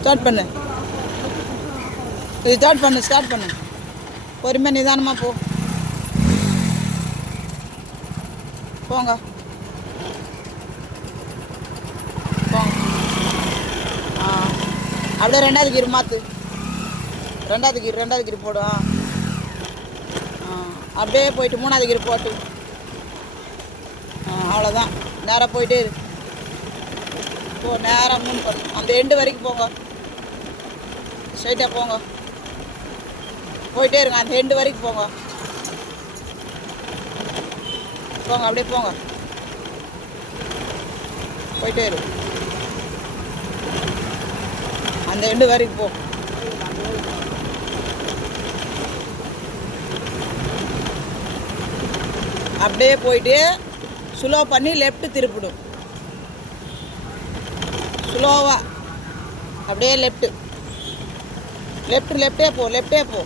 Start பண்ணு. இது start பண்ணு. பொறுமையாக நிதானமாக போங்க. அப்படியே ரெண்டாவது கீர் மாற்று. ரெண்டாவது கீர் போடும். அப்படியே போயிட்டு மூணாவது கீர் போட்டு. அவ்வளோதான். நேராக போயிட்டே இரு. நேராக மூணு பண்ணு. அந்த எண்டு வரைக்கும் போங்க. ஸ்ட்ரைட்டாக போங்க. போயிட்டே இருங்க. அந்த எண்டு வரைக்கும் போங்க. அப்படியே போங்க. போயிட்டே இரு. அந்த எண்டு வரைக்கும் போ. அப்படியே போயிட்டு ஸ்லோ பண்ணி லெஃப்ட் திருப்பிடும். ஸ்லோவாக அப்படியே லெஃப்டே போ.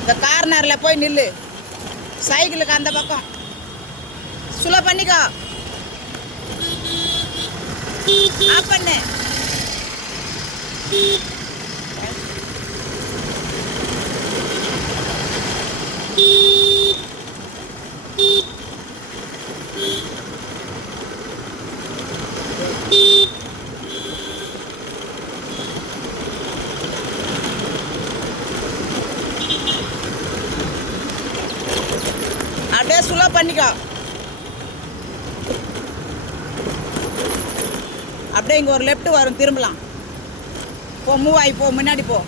இந்த கார்னரில் போய் நில்லு. சைக்கிளுக்கு அந்த பக்கம் ஸ்லோ பண்ணிக்கோ. ஆஃப் பண்ணு. அப்படியே ஸ்லோ பண்ணிக்கோ. அப்படியே இங்கே ஒரு லெஃப்ட் வரும், திரும்பலாம். மூவ் ஆகி போ, முன்னாடி போ.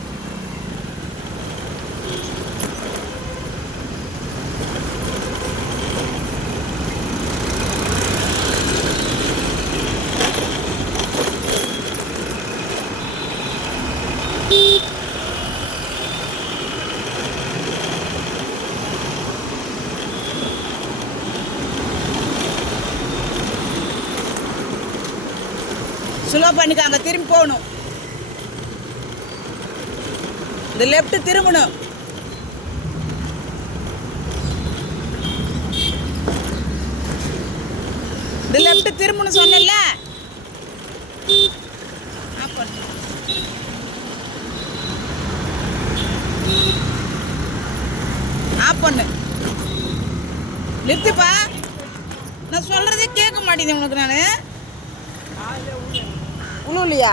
ஸ்லோ பண்ணிக்காங்க. திரும்பி போகணும். இந்த லெஃப்ட் திரும்பணும். இந்த லெஃப்ட் திரும்பணும் சொன்னல. ஆஃப் பண்ணு. நிறுத்துப்பா. நான் சொல்றதே கேட்க மாட்டேங்குது உனக்கு. நான் உழுவலையா?